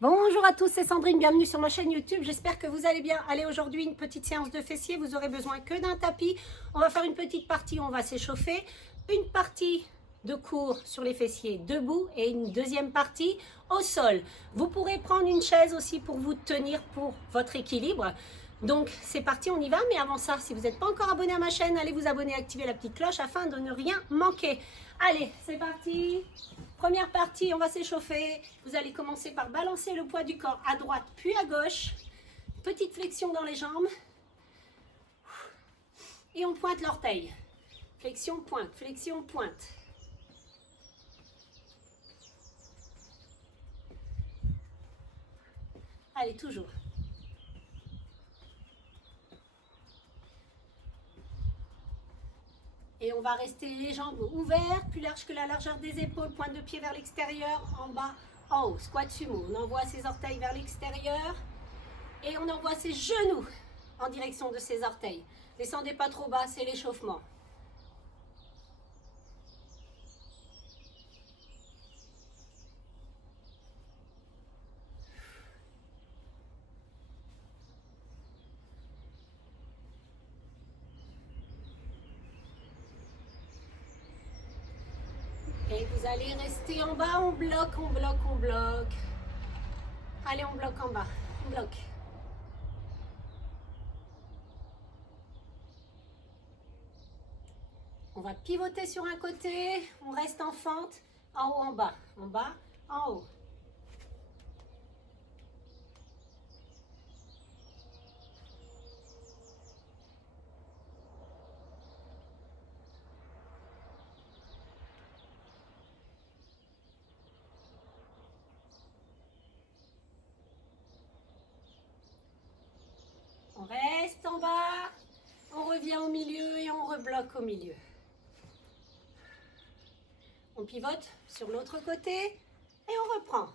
Bonjour à tous, c'est Sandrine, bienvenue sur ma chaîne YouTube, j'espère que vous allez bien. Allez, aujourd'hui une petite séance de fessiers, vous aurez besoin que d'un tapis. On va faire une petite partie où on va s'échauffer, une partie de cours sur les fessiers debout et une deuxième partie au sol. Vous pourrez prendre une chaise aussi pour vous tenir pour votre équilibre. Donc c'est parti, on y va, mais avant ça, si vous n'êtes pas encore abonné à ma chaîne, allez vous abonner, activer la petite cloche afin de ne rien manquer. Allez, c'est parti. Première partie, on va s'échauffer. Vous allez commencer par balancer le poids du corps à droite puis à gauche. Petite flexion dans les jambes. Et on pointe l'orteil. Flexion, pointe, flexion, pointe. Allez, toujours. Et on va rester les jambes ouvertes, plus larges que la largeur des épaules, pointe de pied vers l'extérieur, en bas, en haut. Squat sumo. On envoie ses orteils vers l'extérieur et on envoie ses genoux en direction de ses orteils. Descendez pas trop bas, c'est l'échauffement. Et vous allez rester en bas, on bloque, on bloque, on bloque. Allez, on bloque en bas, on bloque. On va pivoter sur un côté, on reste en fente, en haut, en bas, en haut. On reste en bas, on revient au milieu et on rebloque au milieu. On pivote sur l'autre côté et on reprend.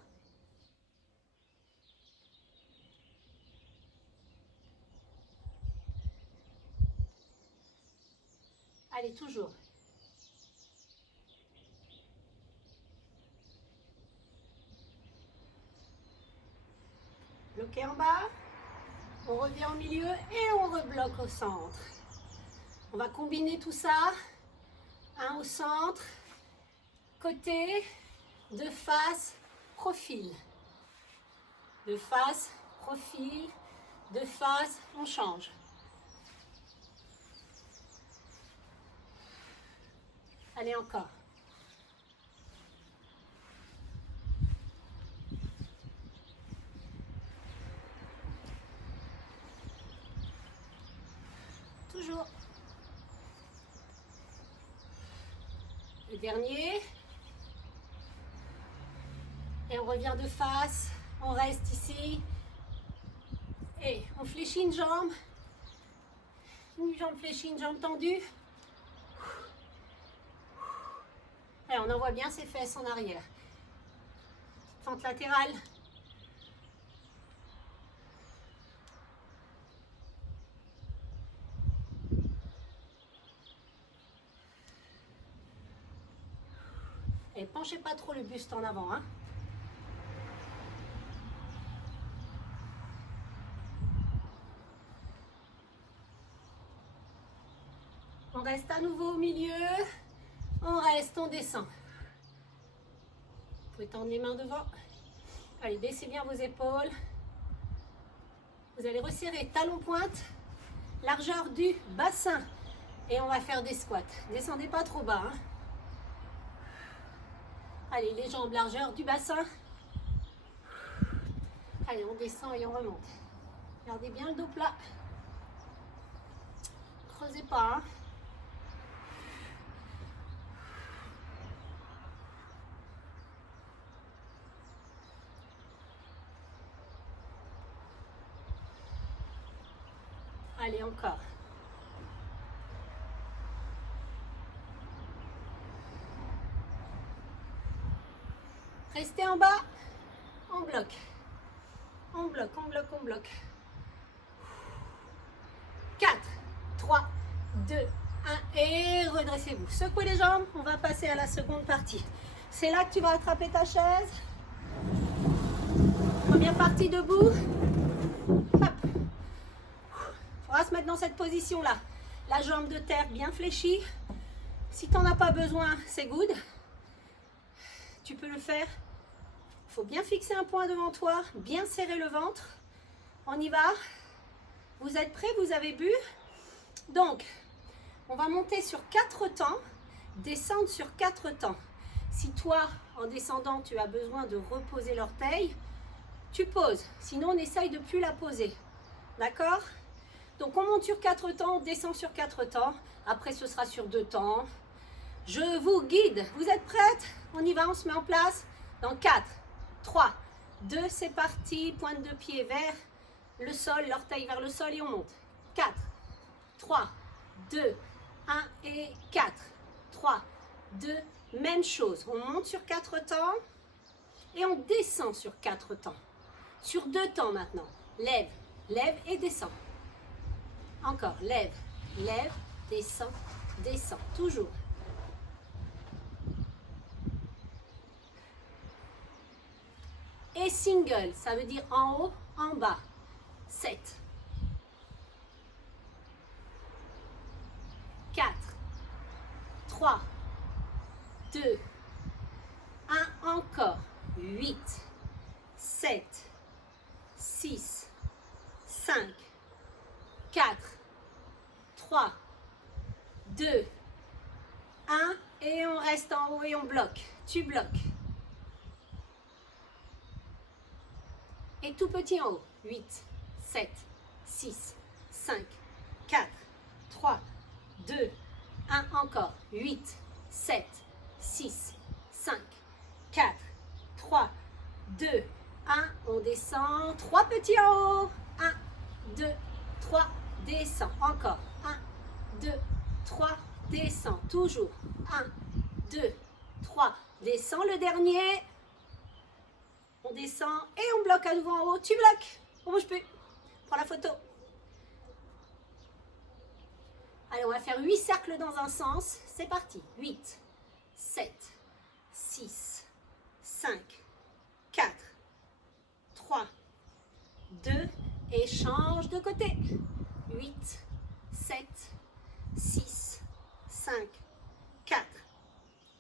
Allez, toujours. Bloqué en bas, on revient au milieu et on rebloque au centre. On va combiner tout ça, un au centre, côté, de face, profil. De face, profil, de face, on change. Allez, encore. Toujours. Le dernier. Et on revient de face. On reste ici. Et on fléchit une jambe. Une jambe fléchie, une jambe tendue. Et on envoie bien ses fesses en arrière. Fente latérale. Et penchez pas trop le buste en avant, hein. On reste à nouveau au milieu. On reste, on descend. Vous pouvez tendre les mains devant. Allez, baissez bien vos épaules. Vous allez resserrer talon pointe, largeur du bassin. Et on va faire des squats. Descendez pas trop bas, hein. Allez, les jambes largeur du bassin. Allez, on descend et on remonte. Gardez bien le dos plat. Creusez pas, hein. Allez, encore. Restez en bas. On bloque. On bloque, on bloque, on bloque. 4, 3, 2, 1 et redressez-vous. Secouez les jambes, on va passer à la seconde partie. C'est là que tu vas attraper ta chaise. parti debout. Hop. On va se mettre dans cette position-là. La jambe de terre bien fléchie. Si tu n'en as pas besoin, c'est good. Tu peux le faire. Il faut bien fixer un point devant toi, bien serrer le ventre. On y va. Vous êtes prêts? Vous avez bu? Donc, on va monter sur 4 temps, descendre sur 4 temps. Si toi, en descendant, tu as besoin de reposer l'orteil, tu poses. Sinon, on essaye de ne plus la poser. D'accord? Donc, on monte sur 4 temps, on descend sur 4 temps. Après, ce sera sur 2 temps. Je vous guide. Vous êtes prêtes? On y va, on se met en place. Dans 4, 3, 2, c'est parti. Pointe de pied vers le sol, l'orteil vers le sol et on monte. 4, 3, 2, 1 et 4, 3, 2, même chose. On monte sur 4 temps et on descend sur 4 temps. Sur 2 temps maintenant. Lève, lève et descend. Encore, lève, lève, descend, descend. Toujours. Et single, ça veut dire en haut, en bas. 7. 4, 3, 2, 1, encore. 8, 7, 6, 5, 4, 3, 2, 1 et on reste en haut et on bloque. Tu bloques. Et tout petit en haut. 8, 7, 6, 5, 4, 3, 2, 1 encore. 8, 7, 6, 5, 4, 3, 2, 1. On descend. 3 petits en haut. 1, 2, 3, descend. Encore. 1, 2, 3, descend. Toujours. 1, 2, 3, descend. Le dernier. On descend et on bloque à nouveau en haut. Tu bloques. On bouge plus. Prends la photo. Allez, on va faire 8 cercles dans un sens. C'est parti. 8, 7, 6, 5, 4, 3, 2 et change de côté. 8, 7, 6, 5, 4,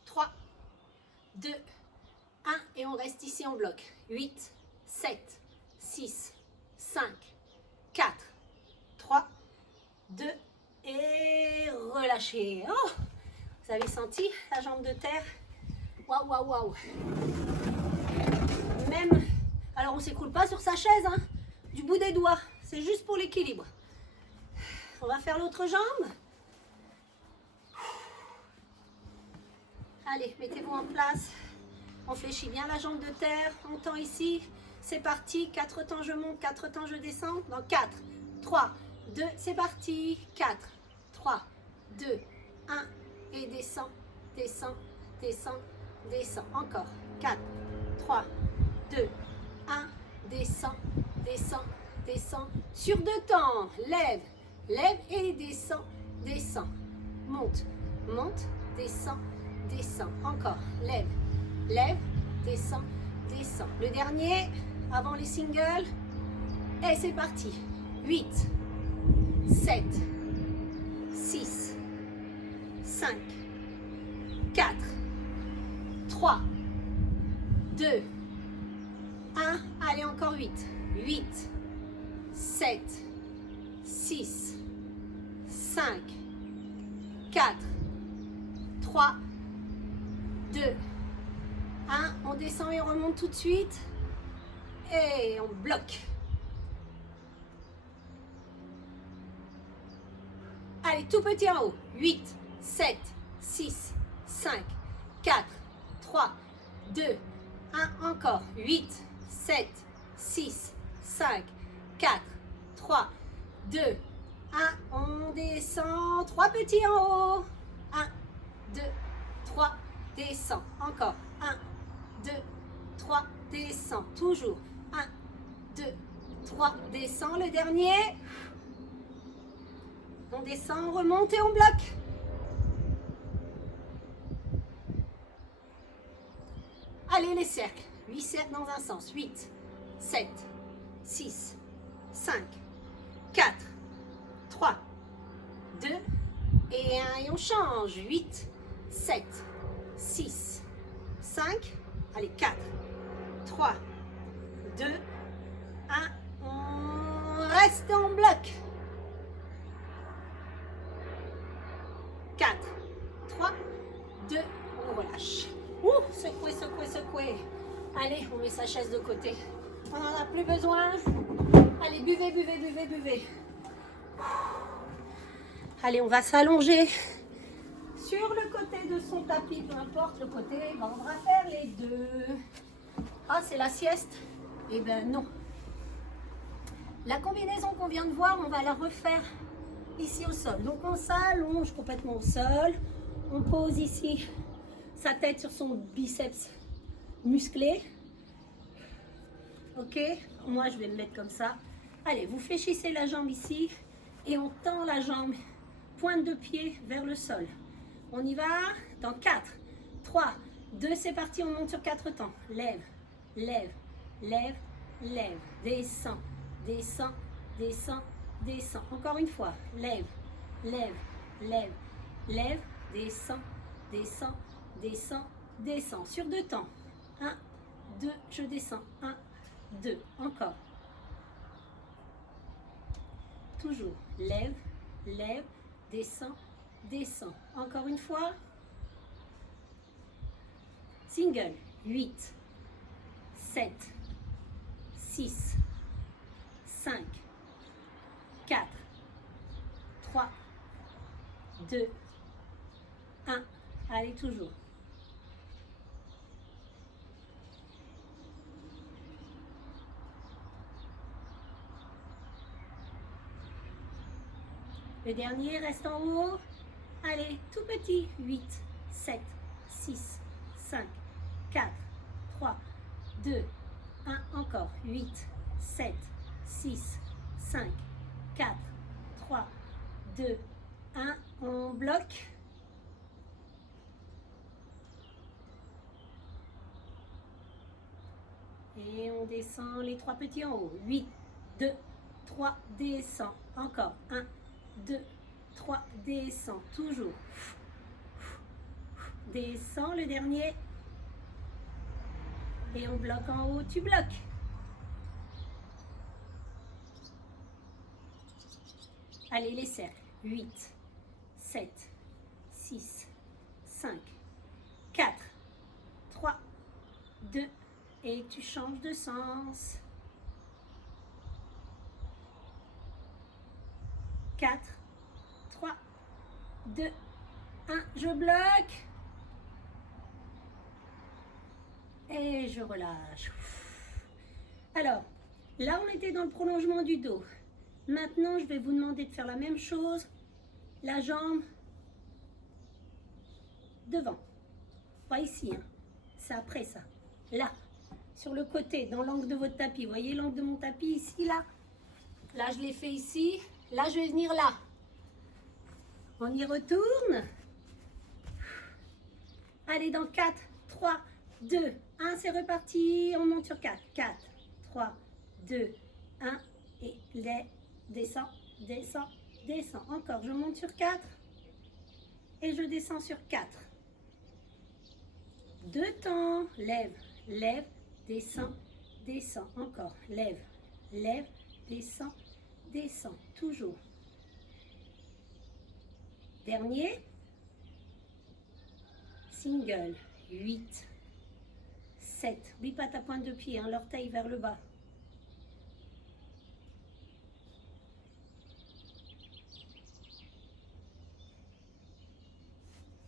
3, 2, 1 et on reste ici en bloc. 8, 7, 6, 5, 4, 3, 2 et relâchez. Oh, vous avez senti la jambe de terre? Waouh, waouh, waouh. Même, alors on ne s'écroule pas sur sa chaise, hein, du bout des doigts. C'est juste pour l'équilibre. On va faire l'autre jambe. Allez, mettez-vous en place. On fléchit bien la jambe de terre. On tend ici. C'est parti. 4 temps je monte, 4 temps je descends. Dans 4, 3, 2, c'est parti. 4, 3, 2, 1. Et descend, descend, descend, descend. Encore. 4, 3, 2, 1. Descend, descend, descend. Sur 2 temps. Lève, lève et descend, descend. Monte, monte, descend, descend. Encore. Lève. Lève, descend, descend. Le dernier, avant les singles. Et c'est parti. 8, 7, 6, 5, 4, 3, 2, 1. Allez, encore 8. 8, 7, 6, 5, 4, 3, 2, 1, on descend et on remonte tout de suite. Et on bloque. Allez, tout petit en haut. 8, 7, 6, 5, 4, 3, 2, 1. Encore. 8, 7, 6, 5, 4, 3, 2, 1. On descend. 3 petits en haut. 1, 2, 3. Descend. Encore. 1, 2, 3. Descend. Toujours. 1, 2, 3. Descend. Le dernier. On descend, on remonte et on bloque. Allez, les cercles. 8 cercles dans un sens. 8, 7, 6, 5, 4, 3, 2 et 1. Et on change. 8, 7, 6, 5, allez, 4, 3, 2, 1. On reste en bloc. 4, 3, 2, on relâche. Secouez, secouez, secouez. Allez, on met sa chaise de côté. On n'en a plus besoin. Allez, buvez, buvez, buvez, buvez. Allez, on va s'allonger sur le côté de son tapis, peu importe le côté. On va faire les deux. Ah, c'est la sieste? Eh bien, non. La combinaison qu'on vient de voir, on va la refaire ici au sol. Donc, on s'allonge complètement au sol. On pose ici sa tête sur son biceps musclé. Ok, moi je vais me mettre comme ça. Allez, vous fléchissez la jambe ici et on tend la jambe, pointe de pied vers le sol. On y va dans 4, 3, 2, c'est parti, on monte sur 4 temps. Lève, lève, lève, lève, descend, descend, descend, descend. Encore une fois, lève, lève, lève, lève, descend, descend, descend, descend. Sur 2 temps. 1, 2, je descends. 1, 2, encore. Toujours. Lève, lève, descend, descend. Encore une fois. Single. 8, 7, 6, 5, 4, 3, 2, 1. Allez, toujours. Le dernier reste en haut. Allez, tout petit. 8, 7, 6, 5, 4, 3, 2, 1. Encore. 8, 7, 6, 5, 4, 3, 2, 1. On bloque. Et on descend les 3 petits en haut. 8, 2, 3, descend. Encore. 1, 2, 3, descend. Toujours. Descend le dernier. Et on bloque en haut. Tu bloques. Allez, les cercles. 8, 7, 6, 5, 4, 3, 2, et tu changes de sens. 4, 3, 2, 1, je bloque. Et je relâche. Alors, là on était dans le prolongement du dos. Maintenant, je vais vous demander de faire la même chose. La jambe devant. Pas ici, hein. C'est après ça. Là, sur le côté, dans l'angle de votre tapis. Vous voyez l'angle de mon tapis ici, là? Là, je l'ai fait ici. Là, je vais venir là. On y retourne. Allez, dans 4, 3, 2, 1, c'est reparti. On monte sur 4. 4, 3, 2, 1. Et les descends, descends, descends. Encore, je monte sur 4. Et je descends sur 4. 2 temps. Lève, lève, descends, descends. Encore, lève, lève, descends, descends. Toujours. Dernier. Single. 8, 7. Oublie pas ta pointe de pied, hein, l'orteil vers le bas.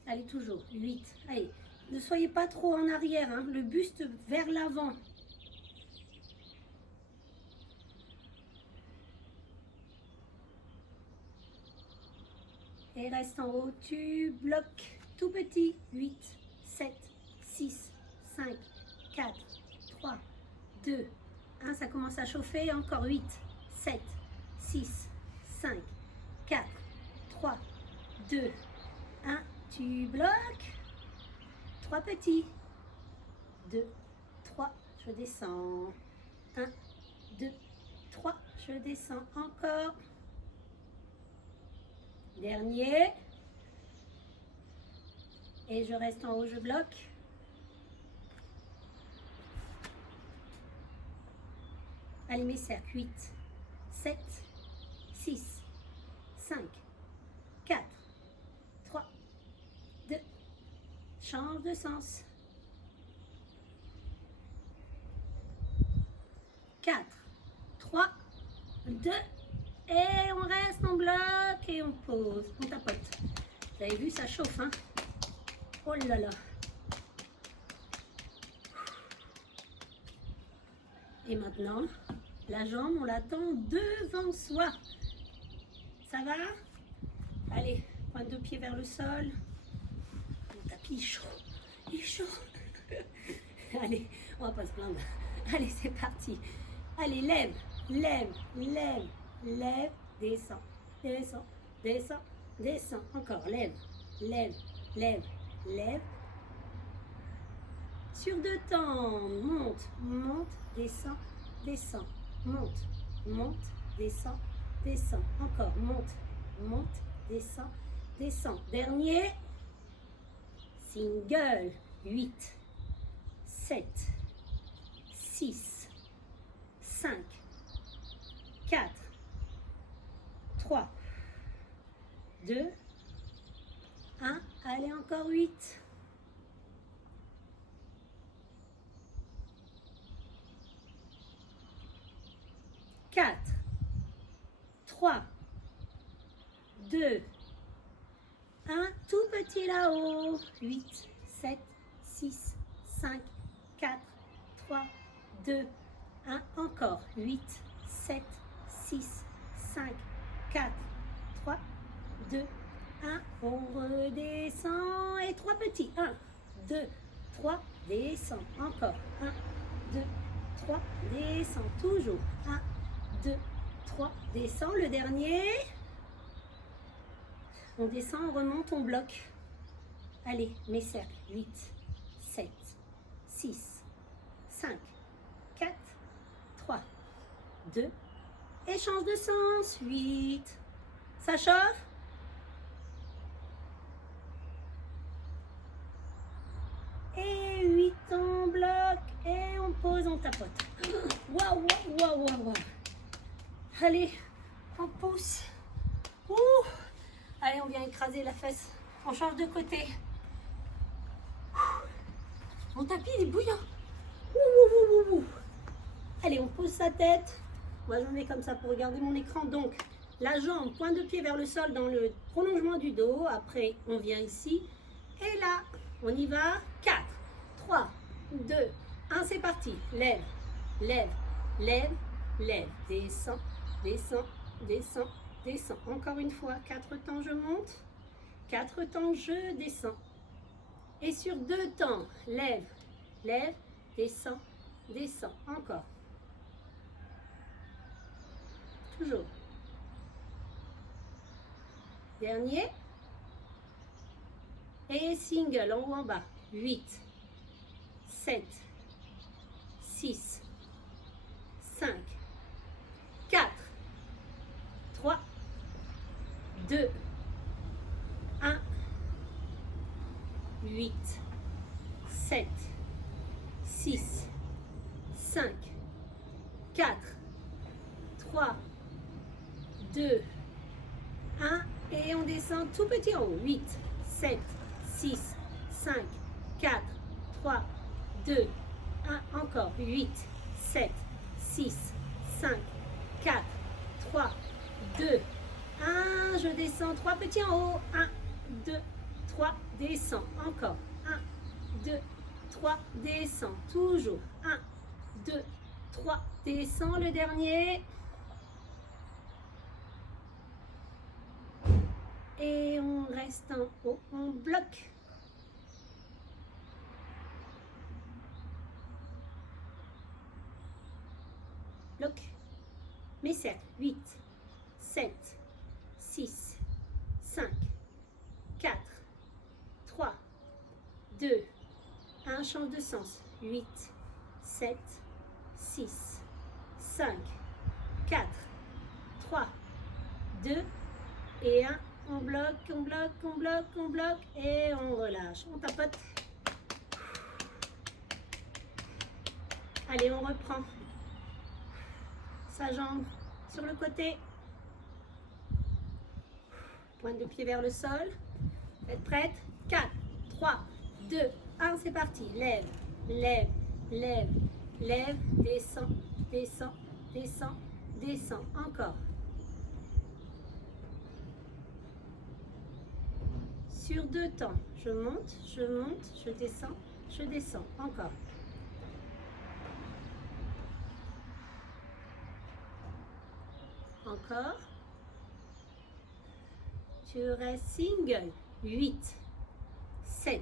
Allez, toujours. 8. Allez, ne soyez pas trop en arrière, hein, le buste vers l'avant. Et reste en haut, tu bloques tout petit. 8, 7, 6, 5, 4, 3, 2, 1. Ça commence à chauffer. Encore 8, 7, 6, 5, 4, 3, 2, 1. Tu bloques. 3 petits. 2, 3. Je descends. 1, 2, je descends encore. Dernier. Et je reste en haut, je bloque. Allez, mes cercles, 8, 7, 6, 5, 4, 3, 2, change de sens. 4, 3, 2, et on reste en bloc et on pose, on tapote. Vous avez vu, ça chauffe, hein? Oh là là! Et maintenant, la jambe, on l'attend devant soi. Ça va? Allez, pointe de pied vers le sol. Le tapis est chaud. Il est chaud. Allez, on va pas se plaindre. Allez, c'est parti. Allez, lève, lève, lève, lève, descends, descends, descends, descends. Encore, lève, lève, lève, lève. Sur 2 temps, monte, monte, descend, descend, monte, monte, descend, descend. Encore, monte, monte, descend, descend. Dernier, single, 8, 7, 6, 5, 4, 3, 2, 1. Allez, encore 8. 4, 3, 2, 1, tout petit là-haut. 8, 7, 6, 5, 4, 3, 2, 1, encore. 8, 7, 6, 5, 4, 3, 2, 1. On redescend et 3 petits. 1, 2, 3, descend. Encore. 1, 2, 3, descend. Toujours. 1, 2, 3, descend. Le dernier. On descend, on remonte, on bloque. Allez, mes cercles. 8, 7, 6, 5, 4, 3, 2. Et change de sens. 8. Ça chauffe? Et 8 en bloc. Et on pose, on tapote. Waouh, waouh, waouh, waouh, waouh. Allez, on pousse. Ouh. Allez, on vient écraser la fesse. On change de côté. Mon tapis, il est bouillant. Ouh, ouh, ouh, ouh. Allez, on pose sa tête. Moi, je me mets comme ça pour regarder mon écran. Donc, la jambe, point de pied vers le sol dans le prolongement du dos. Après, on vient ici. Et là, on y va. 4, 3, 2, 1, c'est parti. Lève, lève, lève, lève. Descends, descends, descends, descends. Encore une fois, 4 temps, je monte. 4 temps, je descends. Et sur 2 temps, lève, lève, descends, descends. Encore. Toujours. Dernier. Et single, en haut, en bas. 8, 7, 6, 5, 4, 3, 2, 1, 8, 7, 6, 5, 4, 3, 2, 1. Et on descend tout petit en haut. 8, 7, 6, 5, 4, 3, 2, 1. Encore. 8, 7, 6, 5, 4, 3, 2, 1. Je descends 3 petits en haut. 1, 2, 3. Descends. Encore. 1, 2, 3. Descends. Toujours. 1, 2, 3. Descends. Le dernier. Et on reste en haut, on bloque. Bloc. Mes cercles. 8, 7, 6, 5, 4, 3, 2, 1. Change de sens. 8, 7, 6, 5, 4, Et un, on bloque, on bloque, on bloque, on bloque. Et on relâche. On tapote. Allez, on reprend. Sa jambe sur le côté. Pointe de pied vers le sol. Êtes prête? 4, 3, 2, 1, c'est parti. Lève, lève, lève, lève, descend, descend, descend, descend. Encore. Sur 2 temps. Je monte, je descends, je descends. Encore. Encore. Tu restes single. 8, 7,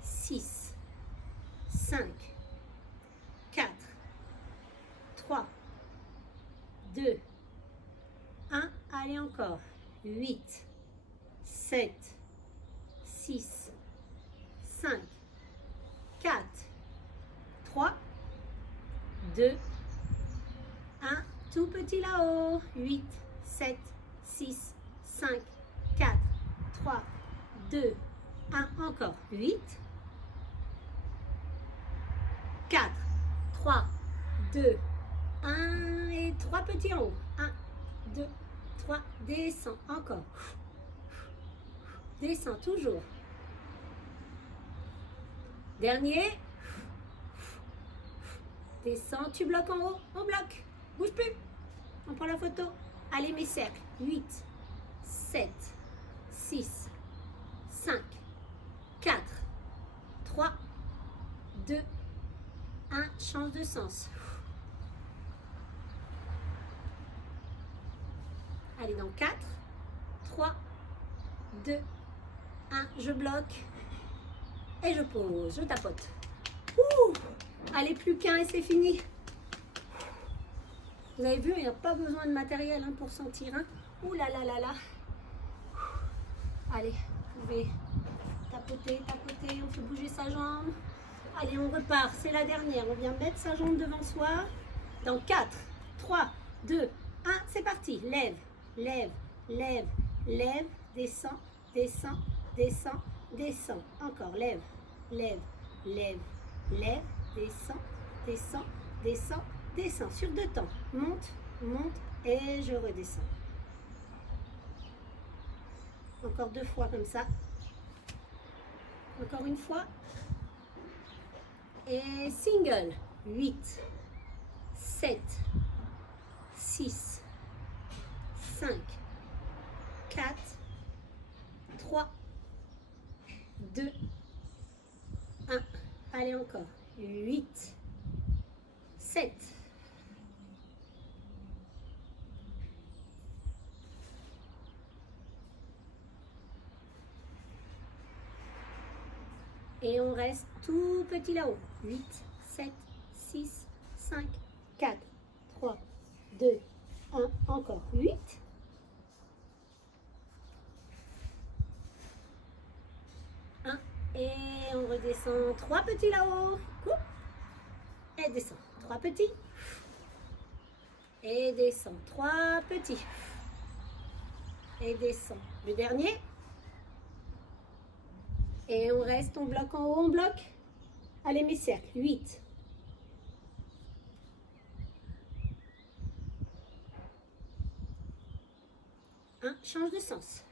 6, 5, 4, 3, 2, 1. Allez encore. 8, 7, 6, 5, 4, 3, 2, 1. Tout petit là-haut. 8, 7, 6, 5, 4, 3, 2, 1. Encore. 8, 4, 3, 2, 1. Et 3 petits en haut. 1, 2, 3. Descends. Encore. Descends toujours. Dernier. Descends. Tu bloques en haut. On bloque. Bouge plus. On prend la photo. Allez, mes cercles. 8, 7, 6, 5, 4, 3, 2, 1. Change de sens. Allez, dans 4, 3, 2, 1. Je bloque. Et je pose. Je tapote. Ouh. Allez, plus qu'un et c'est fini. Vous avez vu, il n'y a pas besoin de matériel hein, pour sentir. Hein. Ouh là là là là. Allez, vous pouvez tapoter, tapoter. On fait bouger sa jambe. Allez, on repart. C'est la dernière. On vient mettre sa jambe devant soi. Dans 4, 3, 2, 1. C'est parti. Lève, lève, lève, lève. Descends, descends, descends, descends. Encore. Lève, lève, lève, lève. Descends, descends, descends. Descends sur 2 temps. Monte, monte et je redescends. Encore 2 fois comme ça. Encore une fois. Et single. 8, 7, 6, 5, 4, 3, 2, 1. Allez encore. 8, 7, 8. Et on reste tout petit là-haut. 8, 7, 6, 5, 4, 3, 2, 1. Encore. 8. 1. Et on redescend. 3 petits là-haut. Coupe. Et descend. 3 petits. Et descend. 3 petits. Et descend. Le dernier. Et on reste, on bloque en haut, on bloque. Allez, mes cercles. 8. 1. Change de sens.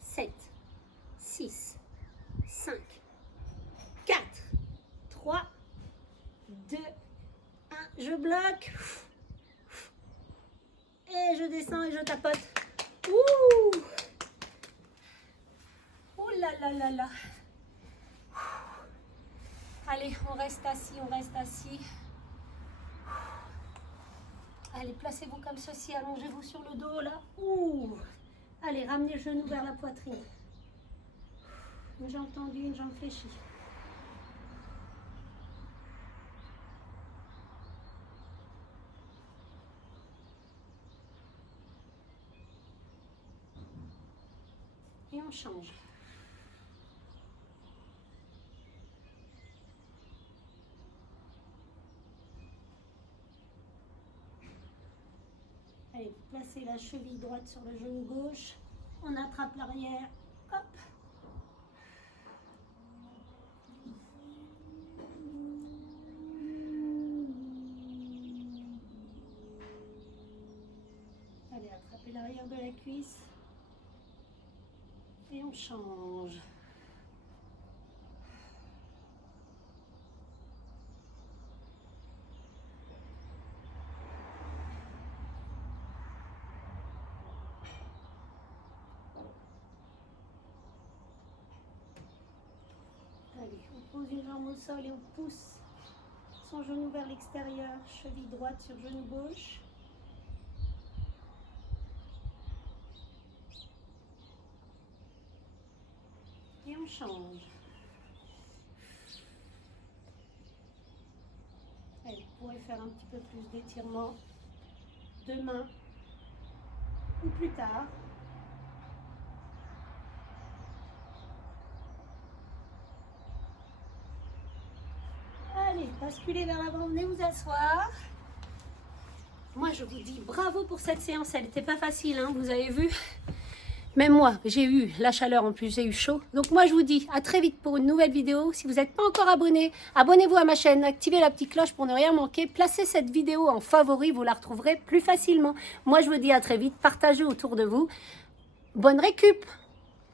7, 6, 5, 4, 3, 2, 1. Je bloque. Et je descends et je tapote. Ouh! Oh là là là là. Allez, on reste assis, on reste assis. Allez, placez-vous comme ceci, allongez-vous sur le dos là. Ouh. Allez, ramenez le genou vers la poitrine. Une jambe tendue, une jambe fléchie. Et on change. Allez, placez la cheville droite sur le genou gauche. On attrape l'arrière. Hop. Allez, attrapez l'arrière de la cuisse. Et on change. Allez, on pose une jambe au sol et on pousse son genou vers l'extérieur. Cheville droite sur genou gauche. Et on change. Allez, vous pourrez faire un petit peu plus d'étirement demain ou plus tard. Allez, basculez vers l'avant, venez vous asseoir. Moi, je vous dis bravo pour cette séance. Elle n'était pas facile, hein, vous avez vu. Même moi, j'ai eu la chaleur en plus, j'ai eu chaud. Donc moi, je vous dis à très vite pour une nouvelle vidéo. Si vous n'êtes pas encore abonné, abonnez-vous à ma chaîne, activez la petite cloche pour ne rien manquer. Placez cette vidéo en favori, vous la retrouverez plus facilement. Moi, je vous dis à très vite, partagez autour de vous. Bonne récup!